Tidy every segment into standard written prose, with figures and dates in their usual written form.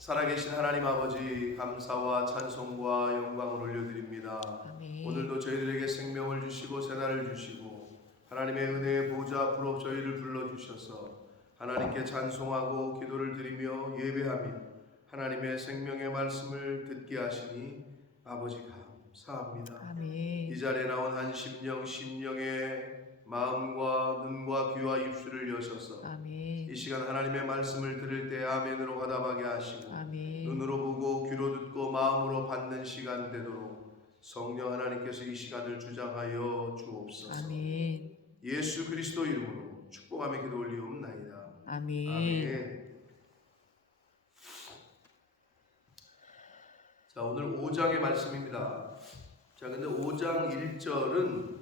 살아계신 하나님 아버지, 감사와 찬송과 영광을 올려드립니다. 아멘. 오늘도 저희들에게 생명을 주시고 새날을 주시고 하나님의 은혜의 보좌 앞으로 저희를 불러주셔서 하나님께 찬송하고 기도를 드리며 예배하며 하나님의 생명의 말씀을 듣게 하시니 아버지 감사합니다. 아멘. 이 자리에 나온 한 심령의 마음과 눈과 귀와 입술을 여셔서 아멘. 이 시간 하나님의 말씀을 들을 때 아멘으로 화답하게 하시고 아멘. 눈으로 보고 귀로 듣고 마음으로 받는 시간 되도록 성령 하나님께서 이 시간을 주장하여 주옵소서. 아멘. 예수 그리스도 이름으로 축복하며 기도 올리옵나이다. 아멘. 아멘. 자, 오늘 5장의 말씀입니다. 자, 근데 5장 1절은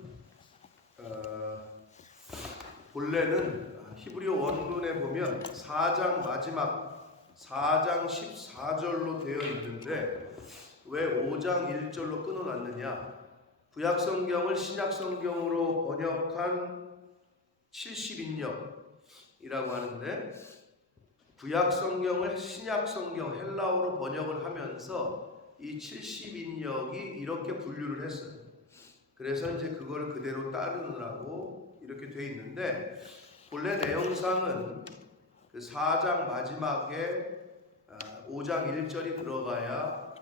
본래는 히브리어 원문에 보면 4장 마지막 4장 14절로 되어 있는데 왜 5장 1절로 끊어놨느냐? 구약성경을 신약성경으로 번역한 70인역이라고 하는데 구약성경을 신약성경 헬라어로 번역을 하면서 이 70인역이 이렇게 분류를 했어요. 그래서 이제 그걸 그대로 따르느라고 이렇게 돼 있는데 본래 내용상은 그 4장 마지막에 5장 1절이 들어가야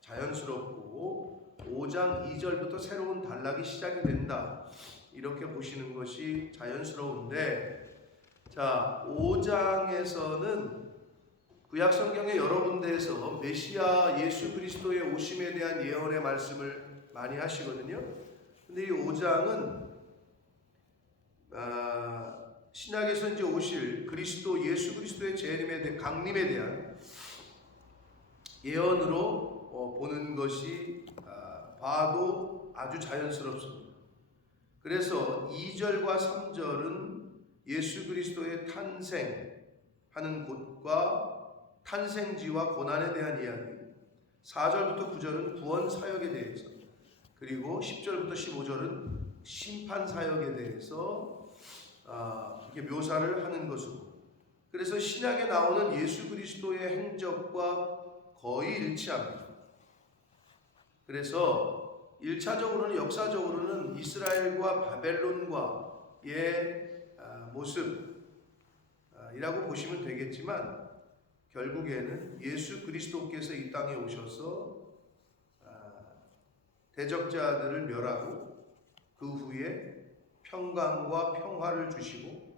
자연스럽고 5장 2절부터 새로운 단락이 시작이 된다. 이렇게 보시는 것이 자연스러운데 자, 5장에서는 구약성경의 여러 군데에서 메시아 예수 그리스도의 오심에 대한 예언의 말씀을 많이 하시거든요. 근데 이 5장은 신약에서 이제 오실 그리스도 예수 그리스도의 재림에 대한 강림에 대한 예언으로 보는 것이 봐도 아주 자연스럽습니다. 그래서 2절과 3절은 예수 그리스도의 탄생하는 곳과 탄생지와 고난에 대한 이야기, 4절부터 9절은 구원 사역에 대해서, 그리고 10절부터 15절은 심판 사역에 대해서 이렇게 묘사를 하는 것으로, 그래서 신약에 나오는 예수 그리스도의 행적과 거의 일치합니다. 그래서 1차적으로는 역사적으로는 이스라엘과 바벨론과의 모습이라고 보시면 되겠지만 결국에는 예수 그리스도께서 이 땅에 오셔서 대적자들을 멸하고 그 후에 평강과 평화를 주시고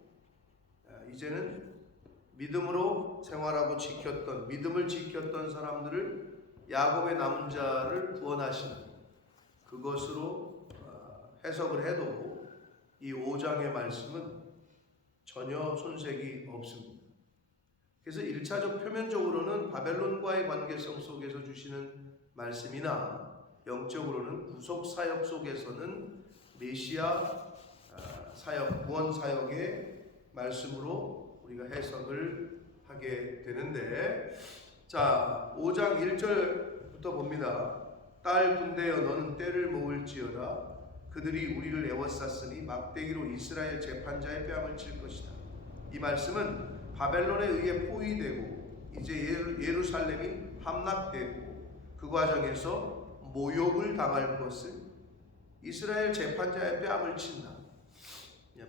이제는 믿음으로 생활하고 믿음을 지켰던 사람들을 야곱의 남은 자를 구원하시는 그것으로 해석을 해도 이 5장의 말씀은 전혀 손색이 없습니다. 그래서 1차적 표면적으로는 바벨론과의 관계성 속에서 주시는 말씀이나 영적으로는 구속 사역 속에서는 메시아 사역, 구원 사역의 말씀으로 우리가 해석을 하게 되는데 자, 5장 1절부터 봅니다. 딸 군대여 너는 때를 모을지어다. 그들이 우리를 에워쌌으니 막대기로 이스라엘 재판자의 뺨을 칠 것이다. 이 말씀은 바벨론에 의해 포위되고 이제 예루살렘이 함락되고 그 과정에서 모욕을 당할 것을 이스라엘 재판자의 뺨을 친다.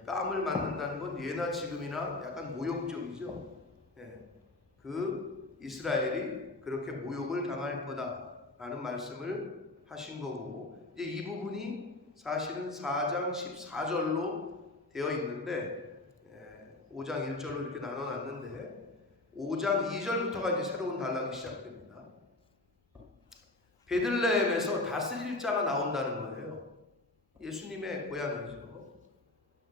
뺨을 맞는다는 건 예나 지금이나 약간 모욕적이죠. 그 이스라엘이 그렇게 모욕을 당할 거다라는 말씀을 하신 거고 이제 이 부분이 사실은 4장 14절로 되어 있는데 5장 1절로 이렇게 나눠놨는데 5장 2절부터가 이제 새로운 단락이 시작됩니다. 베들레헴에서 다스릴 자가 나온다는 거예요. 예수님의 고향이죠.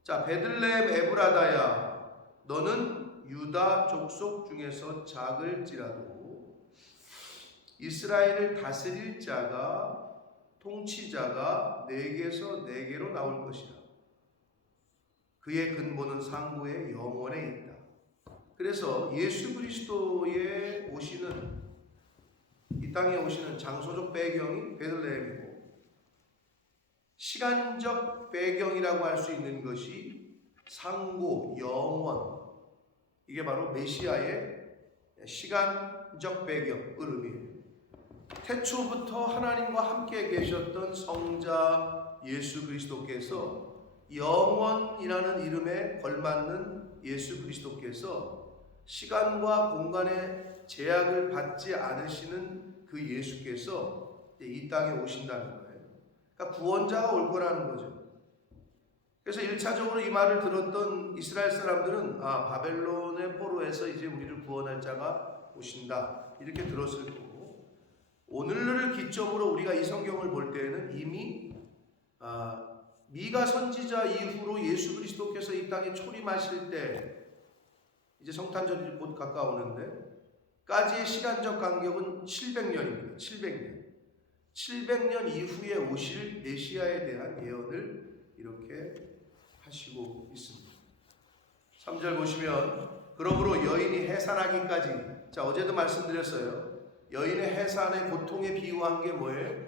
자, 베들레헴 에브라다야 너는 유다 족속 중에서 작을지라도 이스라엘을 다스릴 자가 통치자가 네게서 네게로 나올 것이라. 그의 근본은 상고의 영원에 있다. 그래서 예수 그리스도의 오시는 이 땅에 오시는 장소적 배경이 베들레헴이고 시간적 배경이라고 할 수 있는 것이 상고, 영원, 이게 바로 메시아의 시간적 배경을 의미해요. 태초부터 하나님과 함께 계셨던 성자 예수 그리스도께서 영원이라는 이름에 걸맞는 예수 그리스도께서 시간과 공간의 제약을 받지 않으시는 그 예수께서 이 땅에 오신다는 거예요. 그러니까 구원자가 올 거라는 거죠. 그래서 1차적으로 이 말을 들었던 이스라엘 사람들은 바벨론의 포로에서 이제 우리를 구원할 자가 오신다 이렇게 들었을 거고, 오늘을 기점으로 우리가 이 성경을 볼 때에는 이미 미가 선지자 이후로 예수 그리스도께서 이 땅에 초림하실 때, 이제 성탄절이 곧 가까우는데 까지의 시간적 간격은 700년입니다. 700년 이후에 오실 메시아에 대한 예언을 이렇게 하시고 있습니다. 3절 보시면, 그러므로 여인이 해산하기까지, 자 어제도 말씀드렸어요. 여인의 해산의 고통에 비유한 게 뭐예요?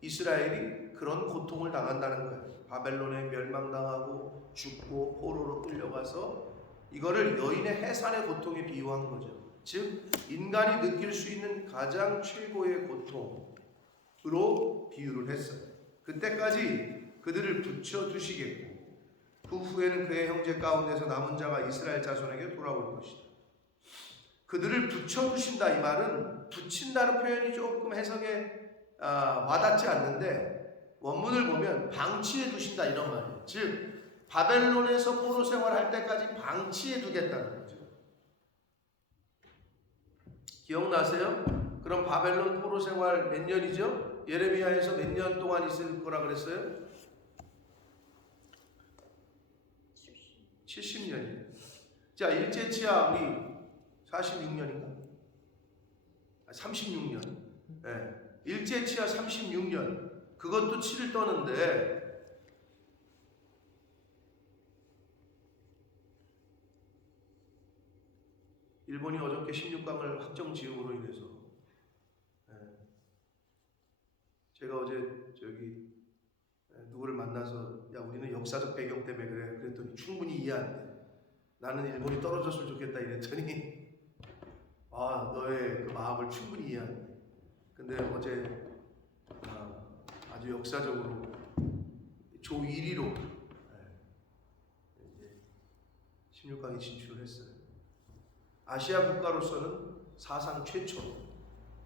이스라엘이 그런 고통을 당한다는 거예요. 바벨론에 멸망당하고 죽고 포로로 끌려가서 이거를 여인의 해산의 고통에 비유한 거죠. 즉 인간이 느낄 수 있는 가장 최고의 고통으로 비유를 했어요. 그때까지 그들을 붙여두시겠고 그 후에는 그의 형제 가운데서 남은 자가 이스라엘 자손에게 돌아올 것이다. 그들을 붙여두신다, 이 말은 붙인다는 표현이 조금 해석에 와닿지 않는데, 원문을 보면 방치해 두신다 이런 말이에요. 즉 바벨론에서 포로 생활할 때까지 방치해 두겠다는 거죠. 기억나세요? 그럼 바벨론 포로 생활 몇 년이죠? 예레미야에서 몇 년 동안 있을 거라 그랬어요? 70년이에요. 자, 일제치하 우리 46년인가? 36년. 네. 일제치하 36년. 그것도 치를 떠는데 일본이 어저께 16강을 확정 지음으로 인해서, 제가 어제 누구를 만나서 야 우리는 역사적 배경 때문에 그래 그랬더니 충분히 이해 안 돼. 나는 일본이 떨어졌으면 좋겠다 이랬더니 너의 그 마음을 충분히 이해 안 돼. 근데 어제 아주 역사적으로 조 1위로 16강에 진출을 했어요. 아시아 국가로서는 사상 최초로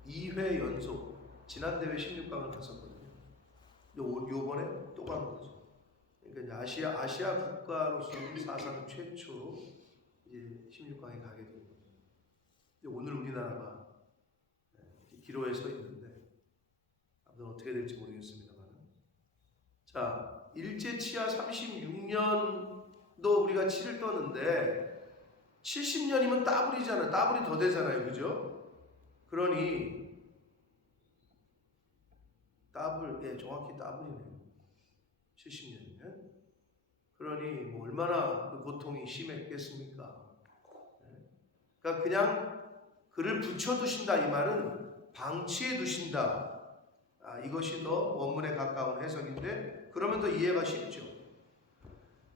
2회 연속 지난 대회 16강을 갔었거든요. 요번에 또 간 거죠. 그러니까 아시아 국가로서는 사상 최초로 이제 16강에 가게 된 거죠. 오늘 우리나라가 기로에 서 있는데 아무튼 어떻게 될지 모르겠습니다만, 자 일제치하 36년도 우리가 치를 떠는데 70년이면 따블이잖아요. 따블이 더 되잖아요. 그죠? 그러니 따블, 정확히 따블이네요. 70년이면. 그러니 뭐 얼마나 그 고통이 심했겠습니까? 그러니까 그냥 그를 붙여두신다 이 말은 방치해 두신다. 이것이 더 원문에 가까운 해석인데, 그러면 더 이해가 쉽죠.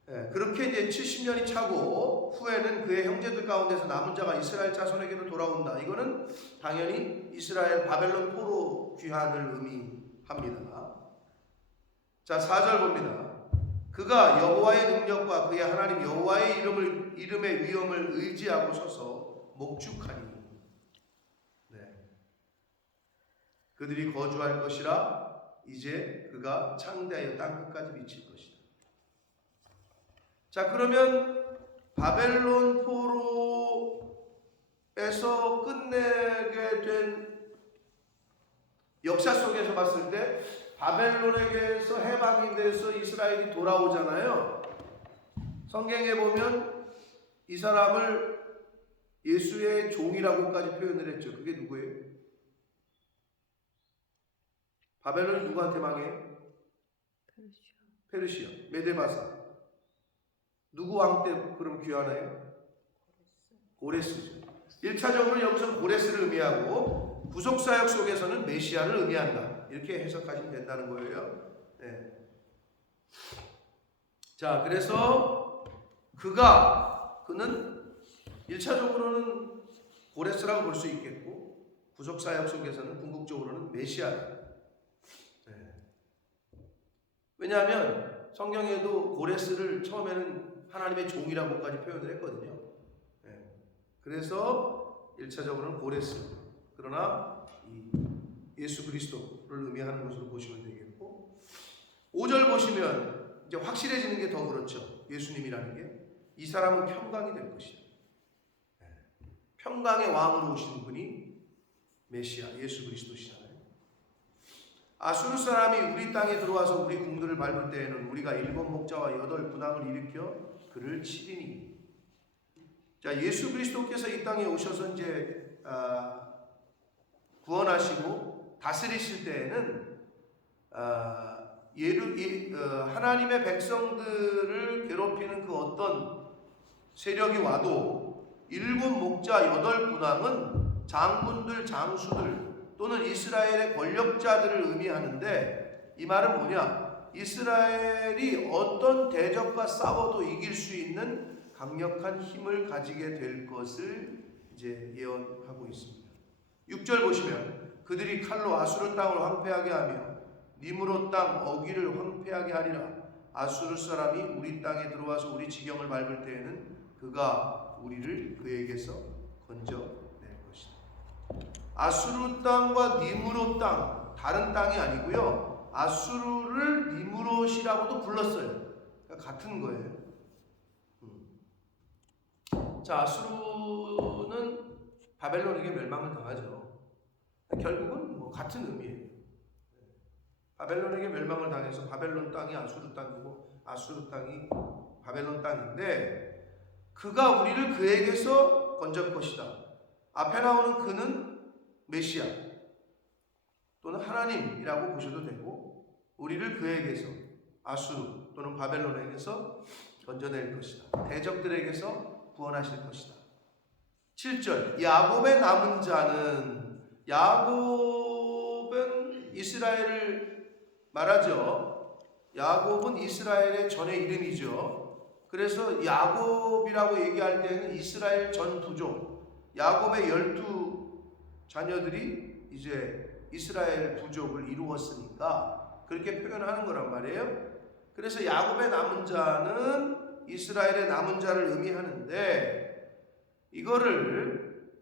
그렇게 이제 70년이 차고 후에는 그의 형제들 가운데서 남은 자가 이스라엘 자손에게로 돌아온다. 이거는 당연히 이스라엘 바벨론 포로 귀환을 의미합니다. 자 4절 봅니다. 그가 여호와의 능력과 그의 하나님 여호와의 이름의 위엄을 의지하고 서서 목축하니 그들이 거주할 것이라. 이제 그가 창대하여 땅끝까지 미칠 것이다. 자 그러면 바벨론 포로에서 끝내게 된 역사 속에서 봤을 때 바벨론에게서 해방이 돼서 이스라엘이 돌아오잖아요. 성경에 보면 이 사람을 예수의 종이라고까지 표현을 했죠. 그게 누구예요? 바벨론이 누구한테 망해요? 페르시아. 메데바사. 누구 왕 때 그럼 귀환해요? 고레스죠. 1차적으로 여기서 고레스를 의미하고 구속사역 속에서는 메시아를 의미한다. 이렇게 해석하시면 된다는 거예요. 자, 그래서 그는 1차적으로는 고레스라고 볼 수 있겠고, 구속사역 속에서는 궁극적으로는 메시아다. 왜냐하면 성경에도 고레스를 처음에는 하나님의 종이라고까지 표현을 했거든요. 그래서 1차적으로는 고레스, 그러나 이 예수 그리스도를 의미하는 것으로 보시면 되겠고, 5절 보시면 이제 확실해지는 게 더 그렇죠. 예수님이라는 게 이 사람은 평강이 될 것이다. 평강의 왕으로 오시는 분이 메시아 예수 그리스도시잖아요. 아수르 사람이 우리 땅에 들어와서 우리 궁들을 밟을 때에는 우리가 7 목자와 8 군왕을 일으켜 그를 치리니. 자, 예수 그리스도께서 이 땅에 오셔서 이제 구원하시고 다스리실 때에는 하나님의 백성들을 괴롭히는 그 어떤 세력이 와도 7 목자 8 군왕은 장군들, 장수들 또는 이스라엘의 권력자들을 의미하는데, 이 말은 뭐냐? 이스라엘이 어떤 대적과 싸워도 이길 수 있는 강력한 힘을 가지게 될 것을 이제 예언하고 있습니다. 6절 보시면 그들이 칼로 아수르 땅을 황폐하게 하며 니므롯 땅 어귀를 황폐하게 하리라. 아수르 사람이 우리 땅에 들어와서 우리 지경을 밟을 때에는 그가 우리를 그에게서 건져낼 것이다. 아수르 땅과 니므롯 땅, 다른 땅이 아니고요, 아수르를 니므롯이라고도 불렀어요. 그러니까 같은 거예요. 자, 아수르는 바벨론에게 멸망을 당하죠. 결국은 뭐 같은 의미예요. 바벨론에게 멸망을 당해서 바벨론 땅이 아수르 땅이고 아수르 땅이 바벨론 땅인데, 그가 우리를 그에게서 건질 것이다. 앞에 나오는 그는 메시아 또는 하나님이라고 보셔도 되고, 우리를 그에게서, 아수르 또는 바벨론에게서 건져낼 것이다. 대적들에게서 구원하실 것이다. 7절 야곱의 남은 자는, 야곱은 이스라엘을 말하죠. 야곱은 이스라엘의 전의 이름이죠. 그래서 야곱이라고 얘기할 때는 이스라엘 전 부족, 야곱의 12 자녀들이 이제 이스라엘 부족을 이루었으니까 그렇게 표현하는 거란 말이에요. 그래서 야곱의 남은 자는 이스라엘의 남은 자를 의미하는데, 이거를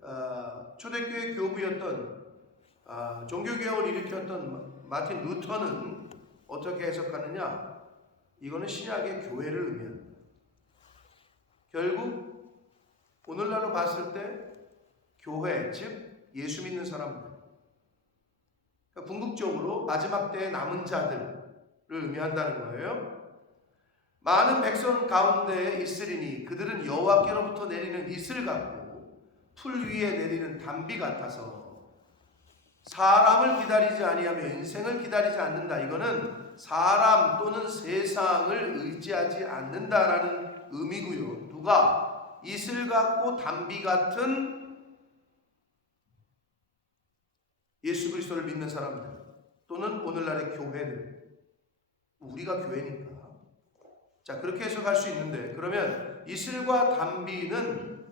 초대교회 교부였던 종교개혁을 일으켰던 마틴 루터는 어떻게 해석하느냐? 이거는 신약의 교회를 의미합니다. 결국 오늘날로 봤을 때 교회, 즉 예수 믿는 사람들, 그러니까 궁극적으로 마지막 때의 남은 자들을 의미한다는 거예요. 많은 백성 가운데에 있으리니 그들은 여호와께로부터 내리는 이슬 같고 풀 위에 내리는 단비 같아서 사람을 기다리지 아니하며 인생을 기다리지 않는다. 이거는 사람 또는 세상을 의지하지 않는다라는 의미고요. 누가? 이슬 같고 단비 같은 예수 그리스도를 믿는 사람들 또는 오늘날의 교회들, 우리가 교회니까. 자, 그렇게 해석할 수 있는데, 그러면 이슬과 단비는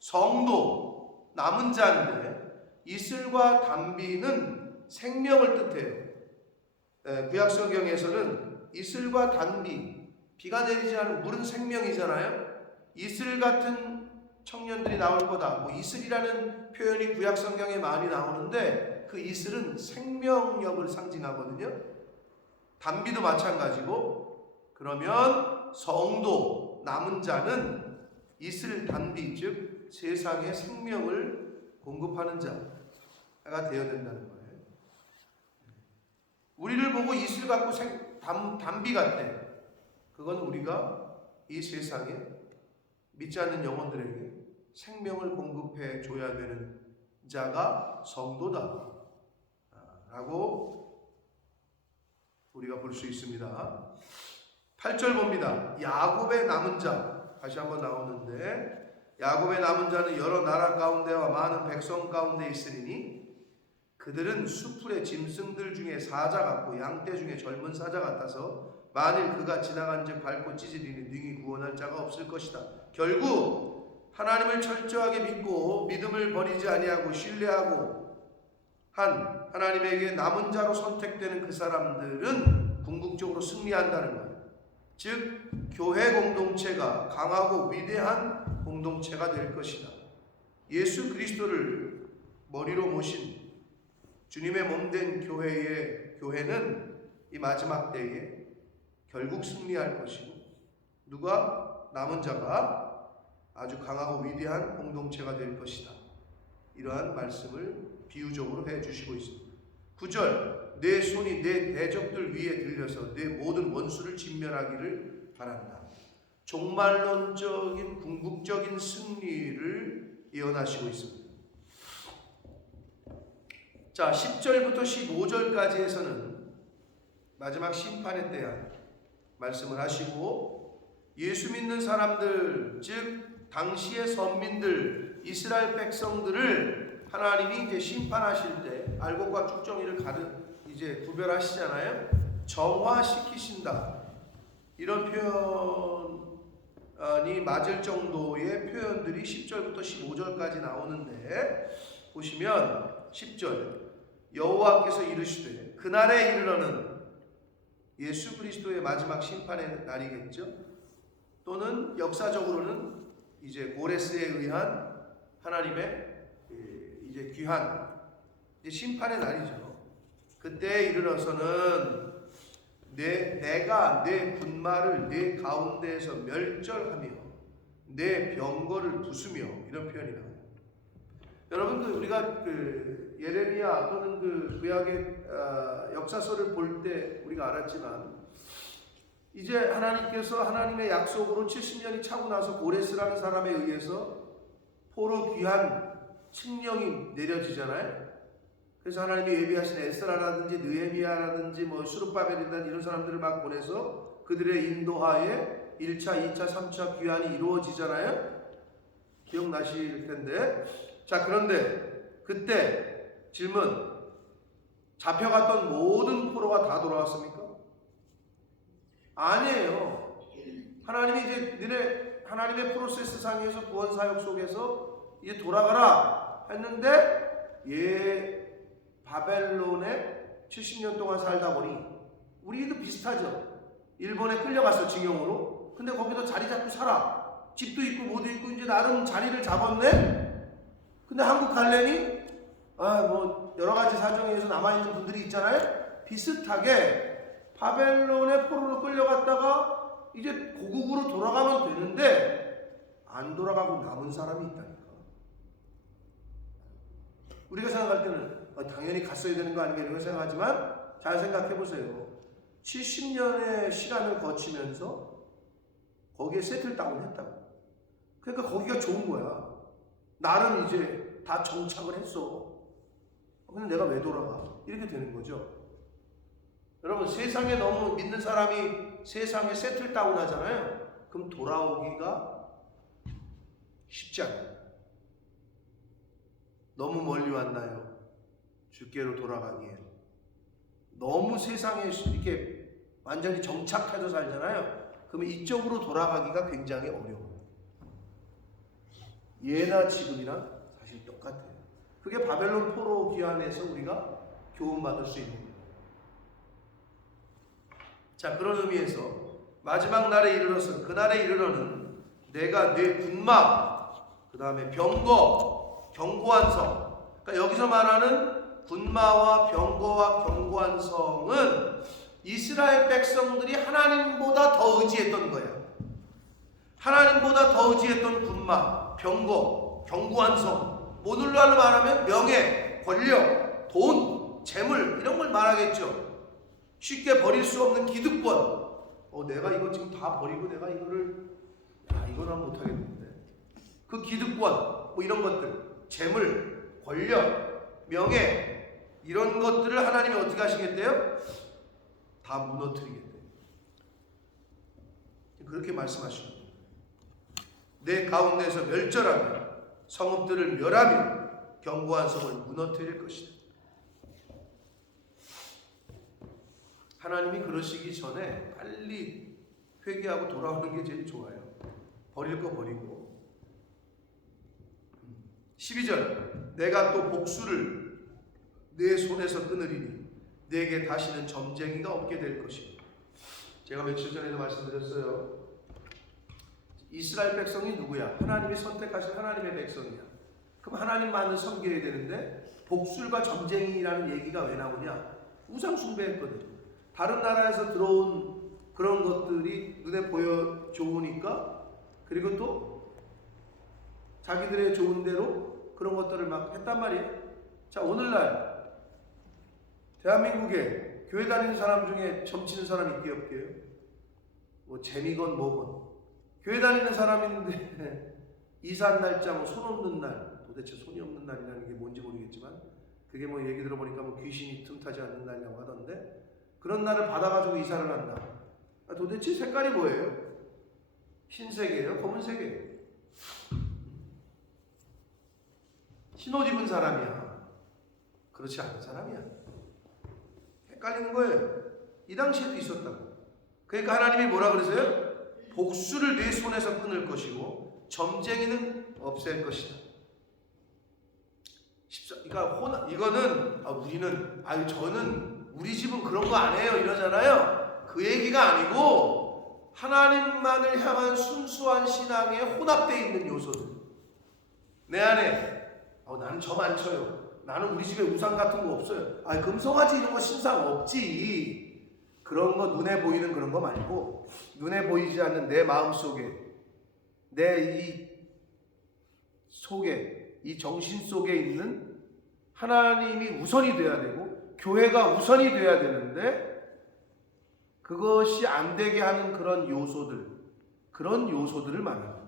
성도, 남은 자인데, 이슬과 단비는 생명을 뜻해요. 구약성경에서는 이슬과 단비, 비가 내리지 않은 물은 생명이잖아요. 이슬 같은 청년들이 나올 거다. 뭐 이슬이라는 표현이 구약성경에 많이 나오는데, 그 이슬은 생명력을 상징하거든요. 단비도 마찬가지고, 그러면 성도, 남은 자는 이슬 단비, 즉 세상에 생명을 공급하는 자가 되어야 된다는 거예요. 우리를 보고 이슬 같고 단비 같대. 그건 우리가 이 세상에 믿지 않는 영혼들에게 생명을 공급해 줘야 되는 자가 성도다 라고 우리가 볼 수 있습니다. 8절 봅니다. 야곱의 남은 자, 다시 한번 나오는데, 야곱의 남은 자는 여러 나라 가운데와 많은 백성 가운데 있으리니 그들은 수풀의 짐승들 중에 사자 같고 양떼 중에 젊은 사자 같아서 만일 그가 지나간즉 밟고 찢으리니 능히 구원할 자가 없을 것이다. 결국 하나님을 철저하게 믿고 믿음을 버리지 아니하고 신뢰하고 한 하나님에게 남은 자로 선택되는 그 사람들은 궁극적으로 승리한다는 거예요. 즉 교회 공동체가 강하고 위대한 공동체가 될 것이다. 예수 그리스도를 머리로 모신 주님의 몸된 교회는 이 마지막 때에 결국 승리할 것이고 누가 남은 자가 아주 강하고 위대한 공동체가 될 것이다. 이러한 말씀을 비유적으로 해주시고 있습니다. 9절 내 손이 내 대적들 위에 들려서 내 모든 원수를 진멸하기를 바란다. 종말론적인 궁극적인 승리를 예언하시고 있습니다. 자, 10절부터 15절까지에서는 마지막 심판에 대한 말씀을 하시고 예수 믿는 사람들, 즉 당시의 선민들, 이스라엘 백성들을 하나님이 이제 심판하실 때 알곡과 쭉정이를 이제 구별하시잖아요. 정화시키신다. 이런 표현이 맞을 정도의 표현들이 10절부터 15절까지 나오는데 보시면 10절 여호와께서 이르시되 그날에 이르러는 예수 그리스도의 마지막 심판의 날이겠죠. 또는 역사적으로는 이제 고레스에 의한 하나님의 이제 귀한 이제 심판의 날이죠. 그때 이르러서는 내가 내 군마를 내 가운데에서 멸절하며 내 병거를 부수며 이런 표현이 나와요. 여러분 우리가 예레미야 또는 구약의 역사서를 볼 때 우리가 알았지만 이제 하나님께서 하나님의 약속으로 70년이 차고 나서 고레스라는 사람에 의해서 포로 귀한 칙령이 내려지잖아요. 그래서 하나님이 예비하신 에스라라든지 느헤미야라든지 수룹바벨이라든지 이런 사람들을 막 보내서 그들의 인도하에 1차, 2차, 3차 귀환이 이루어지잖아요. 기억나실 텐데. 자, 그런데 그때 질문, 잡혀갔던 모든 포로가 다 돌아왔습니까? 아니에요. 하나님이 이제 하나님의 프로세스 상에서 구원 사역 속에서 이제 돌아가라 했는데 바벨론에 70년 동안 살다 보니 우리도 비슷하죠. 일본에 끌려갔어, 징용으로. 근데 거기서 자리 잡고 살아. 집도 있고 뭐도 있고 이제 나름 자리를 잡았네. 근데 한국 갈래니 여러 가지 사정에 의해서 남아있는 분들이 있잖아요. 비슷하게 바벨론의 포로로 끌려갔다가 이제 고국으로 돌아가면 되는데 안 돌아가고 남은 사람이 있다니까. 우리가 생각할 때는 당연히 갔어야 되는 거 아닌가 이런 생각하지만 잘 생각해 보세요. 70년의 시간을 거치면서 거기에 세틀다운 했다고. 그러니까 거기가 좋은 거야. 나름 이제 다 정착을 했어. 근데 내가 왜 돌아가? 이렇게 되는 거죠. 여러분 세상에 너무 믿는 사람이 세상에 세틀다운 하잖아요. 그럼 돌아오기가 쉽지 않아요. 너무 멀리 왔나요? 주께로 돌아가기에. 너무 세상에 이렇게 완전히 정착해서 살잖아요. 그러면 이쪽으로 돌아가기가 굉장히 어려워요. 예나 지금이나 사실 똑같아요. 그게 바벨론 포로 귀환에서 우리가 교훈받을 수 있는 거예요. 자, 그런 의미에서 마지막 날에 이르러서 그날에 이르러는 내가 내 군마, 그 다음에 병거, 견고한 성. 그러니까 여기서 말하는 군마와 병거와 견고한 성은 이스라엘 백성들이 하나님보다 더 의지했던 거예요. 하나님보다 더 의지했던 군마, 병거, 견고한 성. 오늘로 말하면 명예, 권력, 돈, 재물 이런 걸 말하겠죠. 쉽게 버릴 수 없는 기득권. 내가 이거 지금 다 버리고 내가 이거는 못하겠는데. 그 기득권, 이런 것들, 재물, 권력, 명예 이런 것들을 하나님이 어떻게 하시겠대요? 다 무너뜨리겠대요. 그렇게 말씀하시는 거예요. 내 가운데서 멸절하며 성읍들을 멸하며 견고한 성을 무너뜨릴 것이다. 하나님이 그러시기 전에 빨리 회개하고 돌아오는 게 제일 좋아요. 버릴 거 버리고 12절 내가 또 복수를 내 손에서 끊으리니 내게 다시는 점쟁이가 없게 될 것이다. 제가 며칠 전에도 말씀드렸어요. 이스라엘 백성이 누구야? 하나님이 선택하신 하나님의 백성이야. 그럼 하나님만을 섬겨야 되는데 복술과 점쟁이라는 얘기가 왜 나오냐? 우상 숭배했거든. 다른 나라에서 들어온 그런 것들이 눈에 보여 좋으니까, 그리고 또 자기들의 좋은 대로 그런 것들을 막 했단 말이에요. 자, 오늘날 대한민국에 교회 다니는 사람 중에 점치는 사람 있게 없게요? 뭐 재미건 뭐건 교회 다니는 사람인데 이산 날짜, 뭐 손 없는 날, 도대체 손이 없는 날이라는 게 뭔지 모르겠지만 그게 뭐 얘기 들어보니까 뭐 귀신이 틈타지 않는 날이라고 하던데, 그런 날을 받아가지고 이사를 한다. 도대체 색깔이 뭐예요? 흰색이에요? 검은색이에요? 흰옷 입은 사람이야? 그렇지 않은 사람이야? 헷갈리는 거예요. 이 당시에도 있었다고. 그러니까 하나님이 뭐라 그러세요? 복수를 내 손에서 끊을 것이고 점쟁이는 없앨 것이다. 그러니까 이거는 저는 우리 집은 그런 거 안 해요 이러잖아요. 그 얘기가 아니고 하나님만을 향한 순수한 신앙에 혼합되어 있는 요소들. 내 안에 나는 점 안 쳐요. 나는 우리 집에 우상 같은 거 없어요. 금송아지 이런 거 신상 없지. 그런 거 눈에 보이는 그런 거 말고 눈에 보이지 않는 내 마음 속에, 내 이 속에, 이 정신 속에 있는 하나님이 우선이 돼야 되고 교회가 우선이 돼야 되는데 그것이 안 되게 하는 그런 요소들을 말합니다.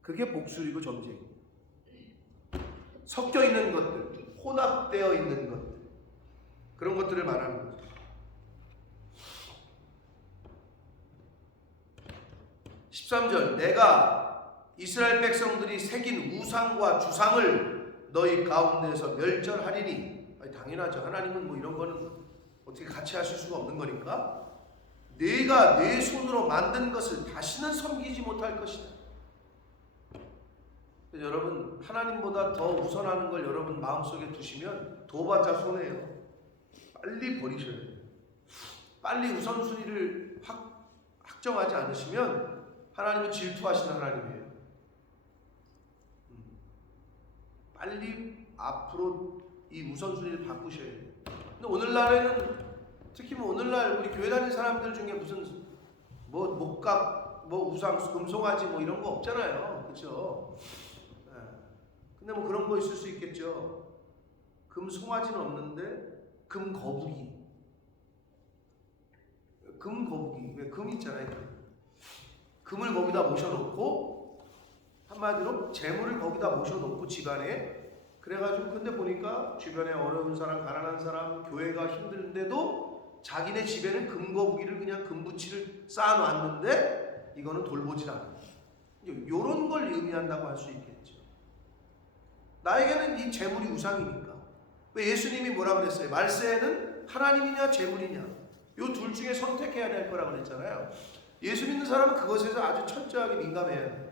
그게 복술이고 점쟁이. 섞여 있는 것들, 혼합되어 있는 것들, 그런 것들을 말하는 거죠. 13절 내가 이스라엘 백성들이 새긴 우상과 주상을 너희 가운데서 멸절하리니. 당연하죠. 하나님은 뭐 이런 거는 어떻게 같이 하실 수가 없는 거니까. 내가 내 손으로 만든 것을 다시는 섬기지 못할 것이다. 여러분, 하나님보다 더 우선하는 걸 여러분 마음속에 두시면 둬봤자 손해예요. 빨리 버리셔야 돼요. 빨리 우선순위를 확정하지 않으시면 하나님은 질투하시는 하나님이에요. 빨리 앞으로 이 우선순위를 바꾸셔야 돼요. 근데 오늘날에는 특히 뭐 오늘날 우리 교회 다니는 사람들 중에 무슨 뭐 목각, 뭐 우상, 금송아지 뭐 이런 거 없잖아요. 그렇죠? 근데 뭐 그런 거 있을 수 있겠죠. 금송아지는 없는데 금거북이. 왜 금 있잖아요. 금을 거기다 모셔놓고 한마디로 재물을 거기다 모셔놓고 집안에 그래가지고 근데 보니까 주변에 어려운 사람, 가난한 사람, 교회가 힘든데도 자기네 집에는 금거북이를 그냥 금부치를 쌓아놨는데 이거는 돌보질 않아요. 이런 걸 의미한다고 할 수 있겠죠. 나에게는 이 재물이 우상이니까. 왜 예수님이 뭐라 그랬어요? 말세에는 하나님이냐 재물이냐 이 둘 중에 선택해야 될 거라고 그랬잖아요. 예수 믿는 사람은 그것에서 아주 철저하게 민감해야 해요.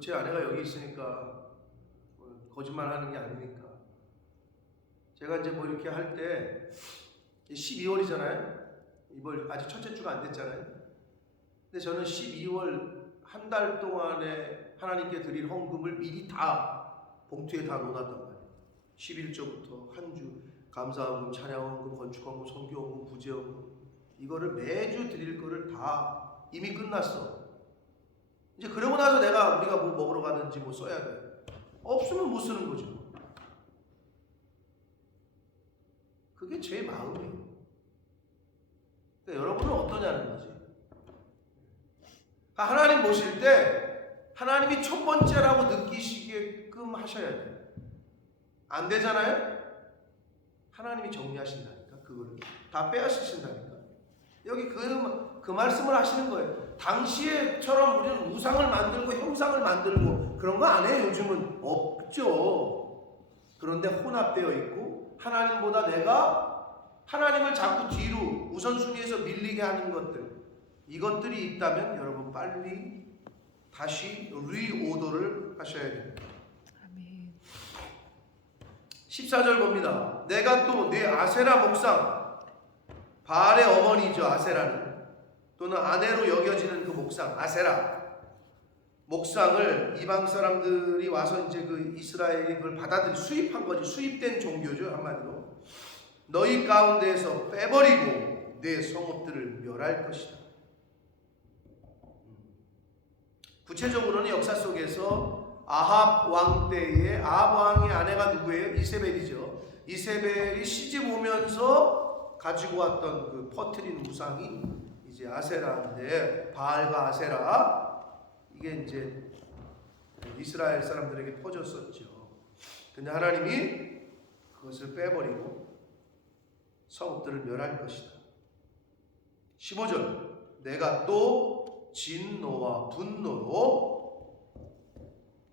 제 아내가 여기 있으니까 거짓말 하는 게 아니니까. 제가 이제 뭐 이렇게 할 때 12월이잖아요. 이번 아직 첫째 주가 안 됐잖아요. 근데 저는 12월 한 달 동안에 하나님께 드릴 헌금을 미리 다 봉투에 다 넣어놨단 말이에요. 11조부터 한 주 감사헌금, 찬양헌금, 건축헌금, 선교헌금, 부재헌금 이거를 매주 드릴 거를 다 이미 끝났어. 이제 그러고 나서 우리가 뭐 먹으러 가든지 뭐 써야 돼. 없으면 못 쓰는 거죠. 그게 제 마음이에요. 그러니까 여러분은 어떠냐는 거지. 하나님 모실 때 하나님이 첫 번째라고 느끼시게끔 하셔야 돼요. 안 되잖아요? 하나님이 정리하신다니까. 그거를 다 빼앗으신다니까. 여기 그 말씀을 하시는 거예요. 당시에처럼 우리는 우상을 만들고 형상을 만들고 그런 거 안 해요. 요즘은 없죠. 그런데 혼합되어 있고 하나님보다 내가 하나님을 자꾸 뒤로 우선순위에서 밀리게 하는 것들, 이것들이 있다면 여러분 빨리 다시 리오더를 하셔야 됩니다. 아멘. 14절 봅니다. 내가 또 내 아세라 목상, 바알의 어머니죠. 아세라는, 또는 아내로 여겨지는 그 목상 아세라 목상을 이방 사람들이 와서 이제 그 이스라엘이 그걸 받아들이 수입한 거지. 수입된 종교죠. 한마디로 너희 가운데에서 빼버리고 내 성읍들을 멸할 것이다. 구체적으로는 역사 속에서 아합 왕 때에 아합 왕의 아내가 누구예요? 이세벨이죠. 이세벨이 시집 오면서 가지고 왔던 그 퍼트린 우상이 이제 아세라인데, 바알과 아세라, 이게 이제 이스라엘 사람들에게 퍼졌었죠. 근데 하나님이 그것을 빼버리고 성읍들을 멸할 것이다. 15절 내가 또 진노와 분노로,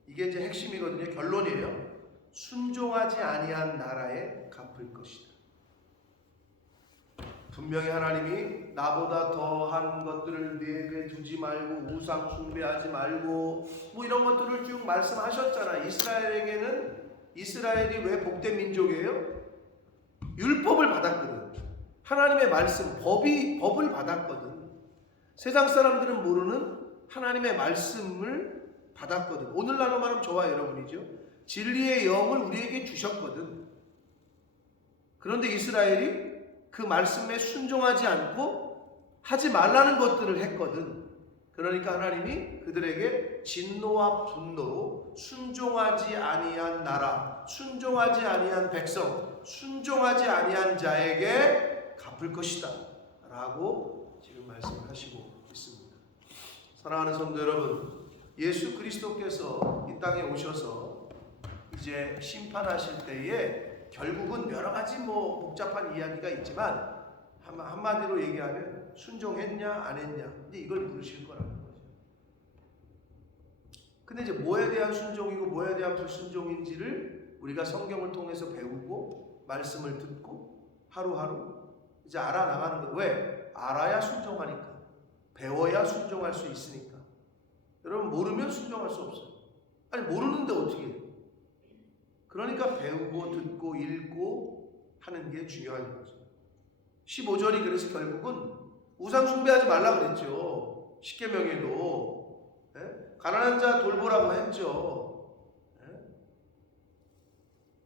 이게 이제 핵심이거든요. 결론이에요. 순종하지 아니한 나라에 갚을 것이다. 분명히 하나님이 나보다 더한 것들을 내게 두지 말고 우상 숭배하지 말고 뭐 이런 것들을 쭉 말씀하셨잖아. 이스라엘에게는, 이스라엘이 왜 복된 민족이에요? 율법을 받았거든. 하나님의 말씀, 법을 받았거든. 세상 사람들은 모르는 하나님의 말씀을 받았거든. 오늘날로 말하면 저와 여러분이죠. 진리의 영을 우리에게 주셨거든. 그런데 이스라엘이 그 말씀에 순종하지 않고 하지 말라는 것들을 했거든. 그러니까 하나님이 그들에게 진노와 분노로 순종하지 아니한 나라, 순종하지 아니한 백성, 순종하지 아니한 자에게 갚을 것이다 라고 지금 말씀하시고 있습니다. 사랑하는 성도 여러분, 예수 그리스도께서 이 땅에 오셔서 이제 심판하실 때에 결국은 여러 가지 뭐 복잡한 이야기가 있지만 한마디로 얘기하면 순종했냐 안 했냐, 근데 이걸 물으실 거라는 거죠. 근데 이제 뭐에 대한 순종이고 뭐에 대한 불순종인지를 우리가 성경을 통해서 배우고 말씀을 듣고 하루하루 이제 알아나가는 거예요. 왜? 알아야 순종하니까, 배워야 순종할 수 있으니까. 여러분 모르면 순종할 수 없어요. 아니 모르는데 어떻게 해요? 그러니까 배우고 듣고 읽고 하는 게 중요한 거죠. 15절이 그래서 결국은 우상 숭배하지 말라 그랬죠. 십계명에도 가난한 자 돌보라고 했죠.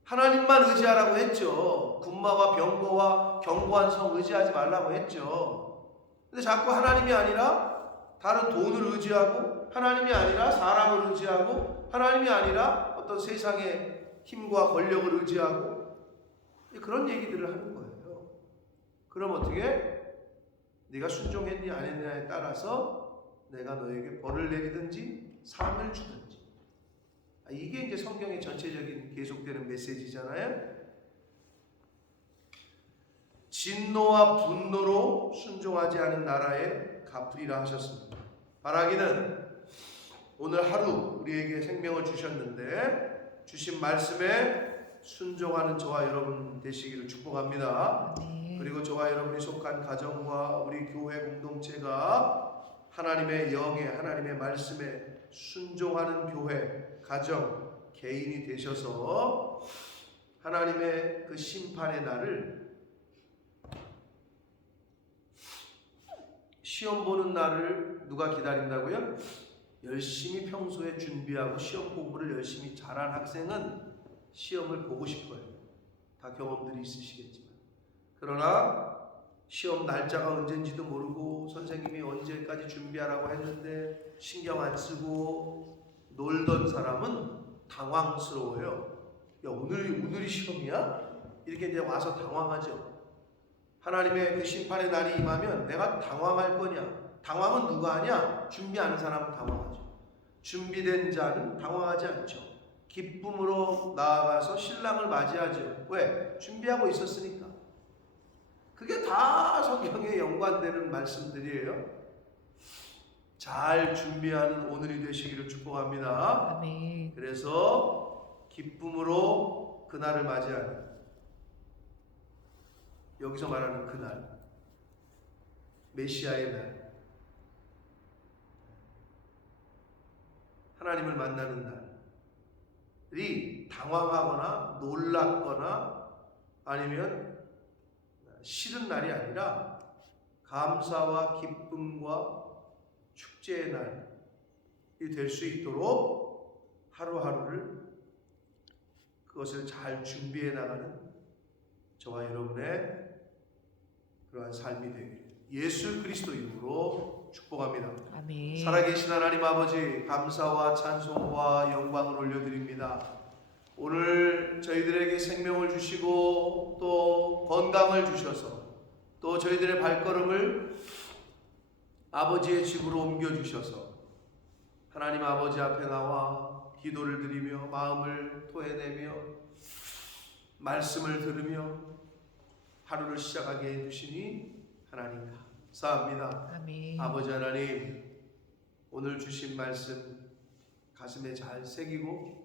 하나님만 의지하라고 했죠. 군마와 병거와 견고한 성 의지하지 말라고 했죠. 근데 자꾸 하나님이 아니라 다른 돈을 의지하고, 하나님이 아니라 사람을 의지하고, 하나님이 아니라 어떤 세상의 힘과 권력을 의지하고 그런 얘기들을 하는 거예요. 그럼 어떻게? 네가 순종했니 안 했냐에 따라서 내가 너에게 벌을 내리든지 상을 주든지. 이게 이제 성경의 전체적인 계속되는 메시지잖아요. 진노와 분노로 순종하지 않은 나라에 갚으리라 하셨습니다. 바라기는 오늘 하루 우리에게 생명을 주셨는데 주신 말씀에 순종하는 저와 여러분 되시기를 축복합니다. 네. 그리고 저와 여러분이 속한 가정과 우리 교회 공동체가 하나님의 영에, 하나님의 말씀에 순종하는 교회, 가정, 개인이 되셔서 하나님의 그 심판의 날을, 시험 보는 날을 누가 기다린다고요? 열심히 평소에 준비하고 시험 공부를 열심히 잘한 학생은 시험을 보고 싶어요. 다 경험들이 있으시겠지만. 그러나 시험 날짜가 언젠지도 모르고 선생님이 언제까지 준비하라고 했는데 신경 안 쓰고 놀던 사람은 당황스러워요. 야, 오늘이 시험이야? 이렇게 이제 와서 당황하죠. 하나님의 그 심판의 날이 임하면 내가 당황할 거냐? 당황은 누가 하냐? 준비하는 사람은 당황하죠. 준비된 자는 당황하지 않죠. 기쁨으로 나아가서 신랑을 맞이하죠. 왜? 준비하고 있었으니까. 그게 다 성경에 연관되는 말씀들이에요. 잘 준비하는 오늘이 되시기를 축복합니다. 아멘. 그래서 기쁨으로 그날을 맞이하는, 여기서 말하는 그날, 메시아의 날, 하나님을 만나는 날이 당황하거나 놀랍거나 아니면 싫은 날이 아니라 감사와 기쁨과 축제의 날이 될 수 있도록 하루하루를 그것을 잘 준비해 나가는 저와 여러분의 그러한 삶이 되기를 예수 그리스도 이름으로 축복합니다. 아멘. 살아계신 하나님 아버지, 감사와 찬송과 영광을 올려드립니다. 오늘 저희들에게 생명을 주시고 또 건강을 주셔서 또 저희들의 발걸음을 아버지의 집으로 옮겨주셔서 하나님 아버지 앞에 나와 기도를 드리며 마음을 토해내며 말씀을 들으며 하루를 시작하게 해주시니 하나님 감사합니다. 아멘. 아버지 하나님, 오늘 주신 말씀 가슴에 잘 새기고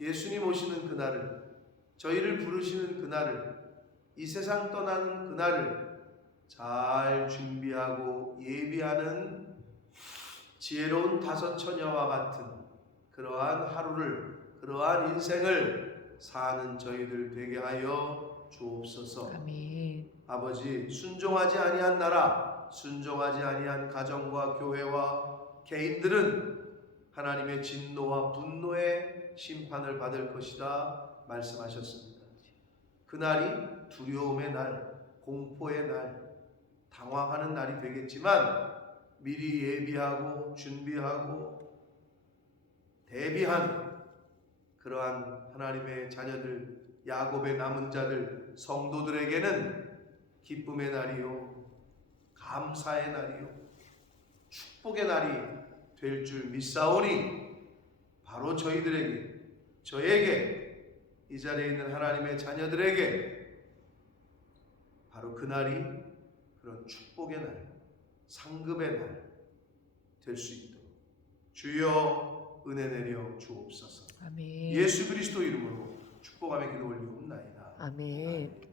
예수님 오시는 그날을, 저희를 부르시는 그날을, 이 세상 떠나는 그날을 잘 준비하고 예비하는 지혜로운 다섯 처녀와 같은 그러한 하루를, 그러한 인생을 사는 저희들 되게 하여 주옵소서. 아멘. 아버지, 순종하지 아니한 나라, 순종하지 아니한 가정과 교회와 개인들은 하나님의 진노와 분노의 심판을 받을 것이다 말씀하셨습니다. 그날이 두려움의 날, 공포의 날, 당황하는 날이 되겠지만 미리 예비하고 준비하고 대비한 그러한 하나님의 자녀들, 야곱의 남은 자들, 성도들에게는 기쁨의 날이요, 감사의 날이요, 축복의 날이 될 줄 믿사오니 바로 저희들에게, 저에게, 이 자리에 있는 하나님의 자녀들에게 바로 그날이 그런 축복의 날, 상급의 날 될 수 있도록 주여 은혜 내려 주옵소서. 아멘. 예수 그리스도 이름으로 축복하며 기도 올리옵나이다. 아멘.